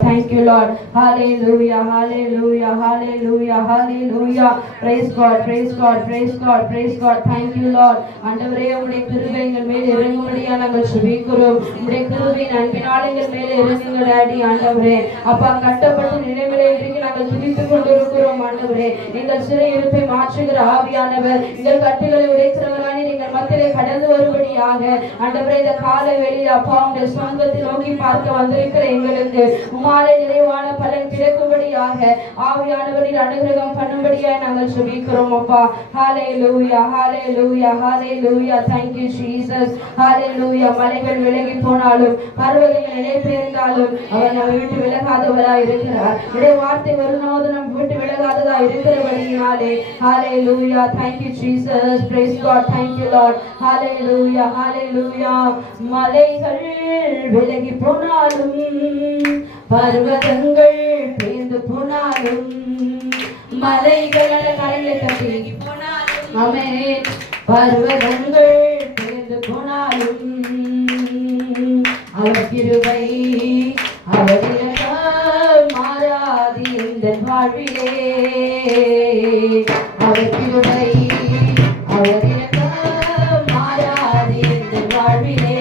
Thank you, Lord. Hallelujah, hallelujah, hallelujah, hallelujah. Praise God, praise God, praise God, praise God. Thank you, Lord. ஆண்டவரே உம்முடைய கிருபை எங்கள் மேல் இறங்கும்படியா நாங்கள் ஜெபிக்கிறோம். உம்முடைய கிருபையின் அன்பினால் எங்கள் மேல் இறங்குங்க டாடி. ஆண்டவரே அப்பா கட்டப்பட்டு நினைவிலே இன்றைக்கு நாங்கள் துதித்துக் கொண்டிருக்கிறோம். ஆண்டவரே எங்கள் சிறையிருப்பை மாற்றுகிற ஆவியானவர் எங்கள் கட்டுகளை உடைக்கிறவரானி நீங்கள் மத்தியிலே கடந்து வரும்படியாக ஆண்டவரே இந்த காலை வெளியில் அப்பா உங்களுடைய சொந்தத்தை நோக்கி பார்க்க வந்திருக்கிற எங்களுக்கு உமாலே நிறைவான பலன் கிடைக்கும்படியாக ஆவியானவரின் அனுகிரகம் பண்ணும்படியாக நாங்கள் ஜெபிக்கிறோம் அப்பா. ஹalleluya hallelujah hallelujah. Thank you Jesus. hallelujah. மலைகள் விலகி போனாலும் பர்வதங்கள் நிலைபெயர்ந்தாலும் அவர் நம்மை விட்டு விலகாதவராய் இருக்கிறார். உடைய வார்த்தை வரும்போது நம்ம விட்டு விலகாததா இருக்கிறபடியினாலே hallelujah. Thank you Jesus. Praise God. Thank you Lord. hallelujah hallelujah. மலைகள் விலகி போனாலும் பர்வதங்கள் பேர்ந்து போனாலும் மலைகள் கரையை தட்டி போனாலும் ஆமென் பர்வதங்கள் பேர்ந்து போனாலும் அவர் கிருபை அவர் இரக்கம் மாறாது இந்த வாழ்விலே அவர் கிருபை அவர் இரக்கம் மாறாது இந்த வாழ்விலே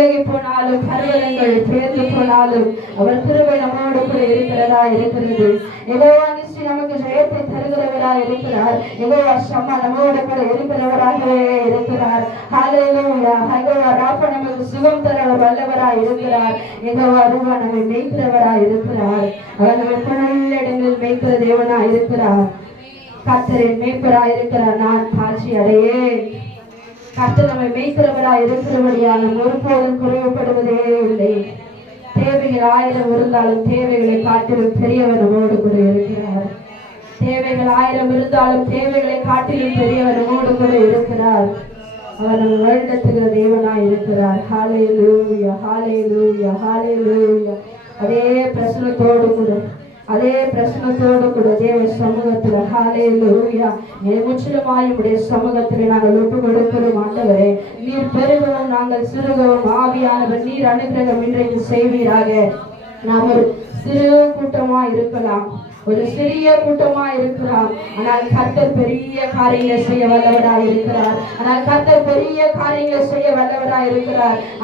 விலகி போனாலும், பர்வதங்கள் பேர்ந்து போனாலும் அவர் கிருபை நம்மோடு கூட இருக்கிறதா இருக்கிறது. யெகோவா நிசி நமக்கு ஜெயத்தை தருகிறவரா இருக்கிறார். யெகோவா ஷம்மா நம்மோடு கூட இருக்கிறவராகவே இருக்கிறார். ஹல்லேலூயா. யெகோவா ராபா நமக்கு சுகம் தர வல்லவரா இருக்கிறார். யெகோவா ரூவா நம்மை மேய்க்கிறவரா இருக்கிறார். அவர் நம்மை புனல் இடங்களில் மேய்க்கிற தேவனா இருக்கிறார். கர்த்தரின் மேய்ப்பரா இருக்கிறார். நான் தாழ்ச்சி அடையேன். கர்த்தர் நம்மை மேய்க்கிறவரா இருக்கிறபடியால் நாம் ஒருபோதும் குறைவுபடுவதே இல்லை. தேவைகள் 1000 இருந்தாலும் தேவைகளை காட்டிலும் பெரியவர் நம்மோடு கூட இருக்கிறார். தேவைகள் 1000 இருந்தாலும் தேவைகளை காட்டிலும் பெரியவர் நம்மோடு கூட இருக்கிறார். அவர் நம்ம வழிநடத்துகிற தேவனாய் இருக்கிறார். ஹல்லேலூயா, ஹல்லேலூயா, ஹல்லேலூயா. அதே பிரசனத்தோடு கூட தேவ சமூகத்துல ஹல்லேலூயா முற்றிலுமாய் உடைய சமூகத்திலே நாங்கள் ஒப்பு கொடுக்கிறோம். ஆண்டவரே, நீர் பெருகவும் நாங்கள் சிறுகவும் ஆவியானவர் நீர் அனுகிரகம் இன்றைக்கு செய்வீராக. நாம் ஒரு சிறு கூட்டமா இருக்கலாம், ஒரு சிறிய கூட்டமா இருக்கிறார். ஆனால் கர்த்தர் பெரிய காரியங்களை செய்ய வல்லவராய் இருக்கிறார்.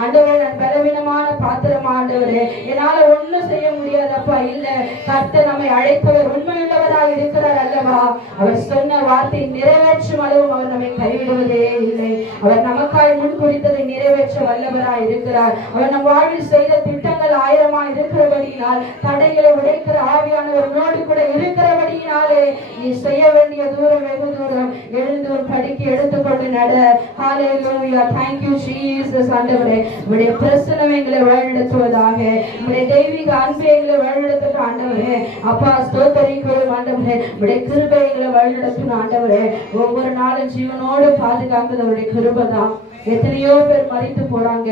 ஆண்டவரே, நான் பலவீனமான பாத்திரமா ஆண்டவரே, என்னால ஒண்ணும் செய்ய முடியாதப்பா. இல்ல, கர்த்தர் நம்மை அழைத்தவர் உண்மையுள்ளவராய் இருக்கிறார் அல்லவா. அவர் சொன்ன வார்த்தை நிறைவேற்றும் அளவும் அவர் நம்மை கைவிடுவதே இல்லை. அவர் நமக்காய் முன் குறித்ததை நிறைவேற்ற வல்லவராய் இருக்கிறார். அவர் நம் வாழ்வில் செய்த திட்டங்கள் 1000 இருக்கிறபடியினால், தடைகளை உடைக்கிற ஆவியானவர் கூட இருக்கிறபடியினாலே நீ செய்ய வேண்டிய தூரம் வெகு தூரம். எழுந்து படிக்க எடுத்துக்கொண்டு நட. ஹல்லேலூயா. Thank you Jesus. ஆண்டவரே, உம்முடைய பிரசன்னம் எங்களை வழிநடத்துவதாக. உம்முடைய தெய்வீக அன்பை எங்களை வழிநடத்துகிற ஆண்டவரே, அப்பா ஸ்தோத்திரிக்கிறோம். ஆண்டவரே, உம்முடைய கிருபை எங்களை வழிநடத்தும் ஆண்டவரே. ஒவ்வொரு நாளும் ஜீவனோடு பாதுகாக்கிறது அவருடைய கிருபை தான். எத்தனையோ பேர் மறித்து போறாங்க.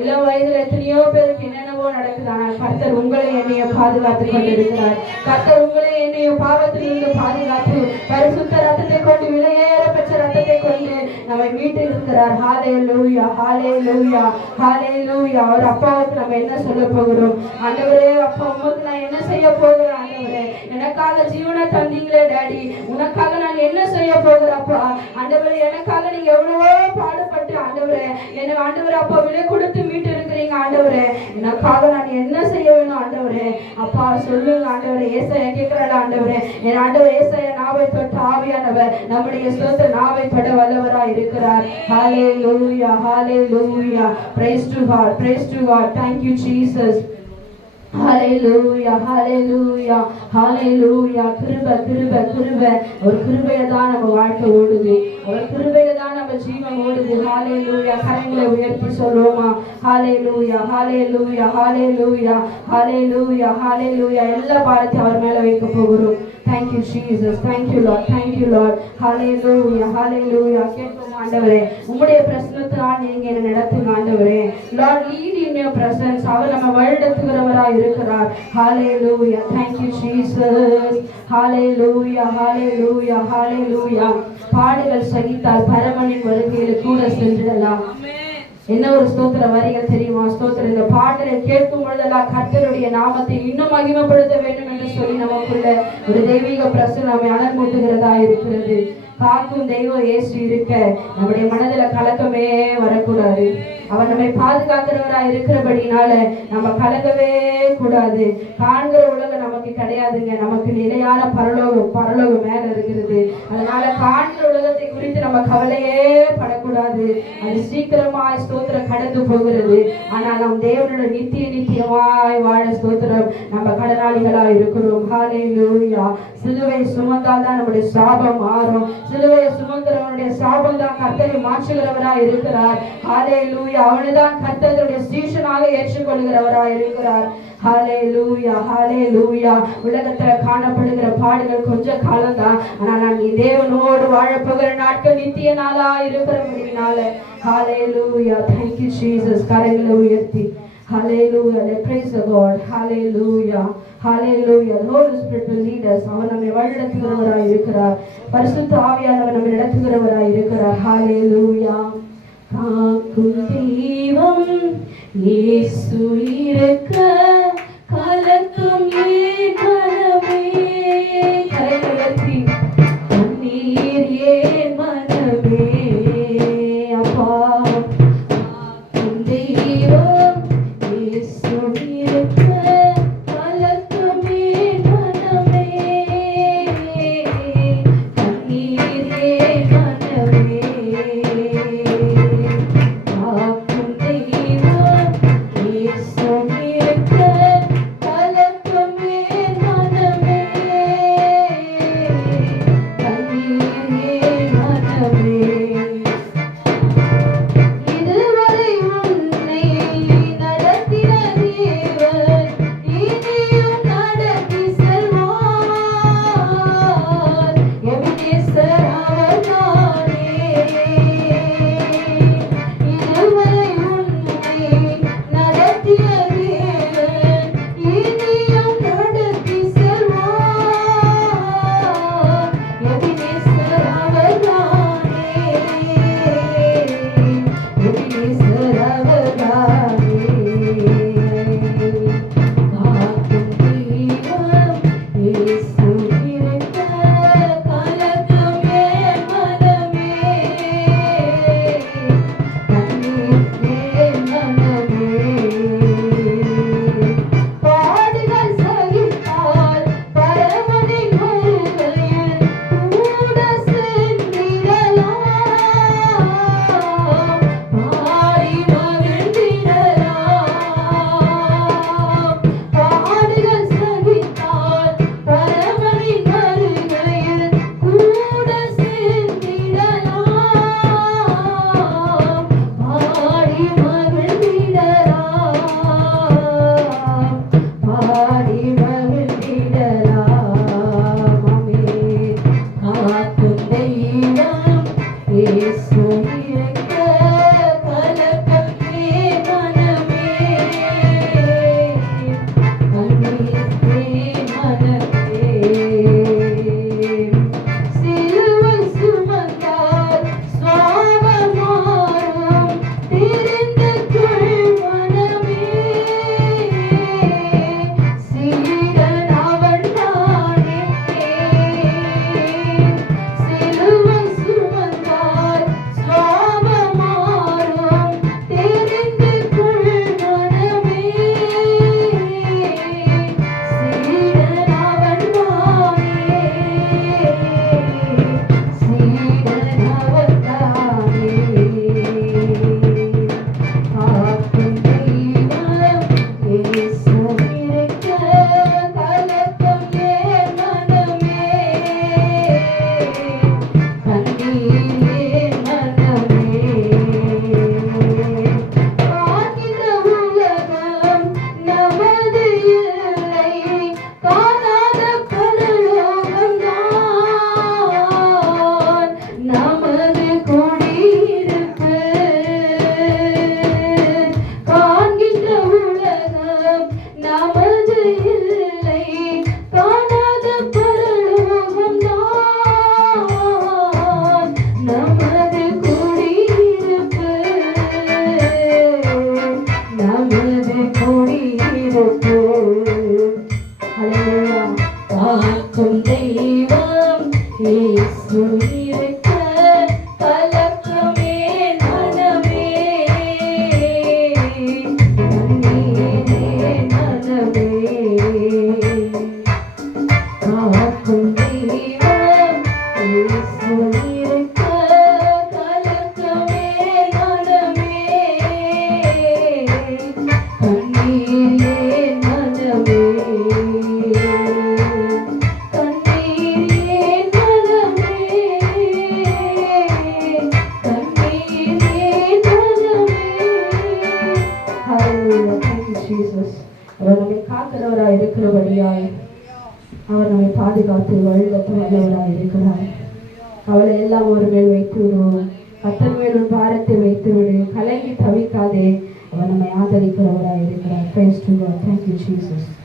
இளம் வயதுல எத்தனையோ பேருக்கு என்னென்னவோ நடக்குது. ஆனால் கர்த்தர் உங்களை என்னைய பாதுகாத்து கொண்டிருக்கிறார். கர்த்தர் உங்களை என்னைய பாவத்திலிருந்து பாதுகாத்து பரிசுத்த ரத்தத்தை கொண்டு, விலையேற பெற்ற ரத்தத்தை கொண்டு நம்மை மீட்டு இருக்கிறார். ஹல்லேலூயா, ஹல்லேலூயா, ஹல்லேலூயா. அவர் அப்பாவுக்கு நம்ம என்ன சொல்ல போகிறோம்? ஆண்டவரே, அப்பா உமக்கு நான் என்ன செய்ய போகிறேன்? ஆண்டவரே, எனக்காக ஜீவனை தந்தீங்களே டாடி, உனக்காக நான் என்ன செய்ய போகிறப்பா? ஆண்டவரே, எனக்காக நீங்க எவ்வளவோ பாடுபட்டு ஆண்டவரே என்ன ஆண்டவரே அப்பா விலை கொடுத்து மீட்டு இருக்கிறீங்க. ஆண்டவரே, எனக்காக நான் என்ன செய்ய வேணும்? ஆண்டவரே அப்பா சொல்லுங்க. ஆண்டவரே, ஏசாயா கேட்கிறாள். ஆண்டவரே, என் ஆண்டவர் ஏசாயா நாவை தொட்ட ஆவியானவர் நம்முடைய சொந்த நாவை தொட வல்லவராய் இருக்கிறார். ஹல்லேலூயா, ஹல்லேலூயா. Praise to God, praise to God. Thank you Jesus. ஹல்லேலூயா, ஹல்லேலூயா, ஹல்லேலூயா. கிருபை, கிருபை, கிருபை. ஒரு கிருபையில தான் நம்ம வாழ்க்கை ஓடுது. ஒரு கிருபையில தான் நம்ம ஜீவன் ஓடுது. ஹல்லேலூயா. கரங்களை உயர்த்தி சொல்லுவோமா? ஹல்லேலூயா, ஹல்லேலூயா, ஹல்லேலூயா, ஹல்லேலூயா, ஹல்லேலூயா. எல்லா பாரத்தையும் அவர் மேல வைக்க போகிறோம். Thank you Jesus. Thank you Lord. Thank you Lord. Hallelujah, hallelujah. கேட்போம் ஆண்டவரே, உம்முடைய பிரசன்னத்தால் நீங்க என்ன நடத்துங்க ஆண்டவரே. Lord, lead in your presence. அவர் நம்ம வழிநடத்துகிறவராய் இருக்கிறார். Hallelujah. Thank you Jesus. Hallelujah, hallelujah, hallelujah. பாடுகள் சகித்தால் பரமனின் வருகையில் கூட சென்றிடலாம். என்ன ஒரு ஸ்தோத்திர வரிகள் தெரியுமா? ஸ்தோத்திரம். இந்த பாடலை கேட்கும் பொழுதெல்லாம் கர்த்தருடைய நாமத்தை இன்னும் மகிமைப்படுத்த வேண்டும் என்று சொல்லி நமக்குள்ள ஒரு தெய்வீக பிரசன்னம் நம்மை அலர்மூட்டுகிறதா இருக்கிறது. காக்கும் தெய்வம் இயேசு இருக்க நம்முடைய மனதுல கலக்கமே வரக்கூடாது. அவர் நம்மை பாதுகாக்கிறவரா இருக்கிறபடினால நம்ம கலங்கவே கூடாது. காண்கிற உலகம் நமக்கு கிடையாதுங்க. நமக்கு நிலையான பரலோகம் மேல இருக்கிறது. அதனால காண்கிற உலகத்தை குறித்து நம்ம கவலையே படக்கூடாது. அது சீக்கிரமாய் ஸ்தோத்திரம் கடந்து போகிறது. ஆனால் நம் தேவனோட நித்தியமாய் வாழ ஸ்தோத்திரம் நம்ம கடனாளிகளா இருக்கிறோம். ஹல்லேலூயா. சிலுவை சுமந்தால்தான் நம்முடைய சாபம் மாறும். சிலுவையை சுமக்கிறவனுடைய சாபம் தான் கர்த்தரை மாற்றுகிறவரா இருக்கிறார். ஹல்லேலூயா. அவனுதான் கர்த்தருடைய சீஷனாக ஏற்றுக்கொள்கிறவராய் இருக்கிறார். ஹல்லேலூயா, ஹல்லேலூயா. உலகத்துல காணப்படுகிற பாடுகள் கொஞ்ச காலம்தான். ஆனா நான் தேவனோடு வாழப்போகிற நாட்கள் நித்திய நாளா இருக்கிறபடினால ஹல்லேலூயா. Thank you Jesus. கரங்களை உயர்த்தி Hallelujah. Let's praise the Lord. Hallelujah. Hallelujah. The Holy Spirit will lead us. அவர் நம்மை வழிநடத்துகிறவராய் இருக்கிறார். பரிசுத்த ஆவியானவர் நம்மை நடத்துகிறவராய் இருக்கிறார். Hallelujah. காக்கும் தெய்வம் இயேசு இருக்க கலக்கும் ஏன் மனமே. கரங்களை உயர்த்தி கண்ணீர் ஏன் மனமே. அப்பா காக்கும் தெய்வம் கிருபையாய் அவர் நம்மை பாதுகாத்து வழிநடத்த வல்லவராய் இருக்கிறார். அவளை எல்லாம் ஒரு மேல் வைத்து விடுவோம். கர்த்தர் மேல் ஒரு பாரத்தை வைத்து விடு. கலங்கி தவிக்காதே. அவர் நம்மை ஆதரிக்கிறவராய் இருக்கிறார். Praise to God. Thank you, Jesus.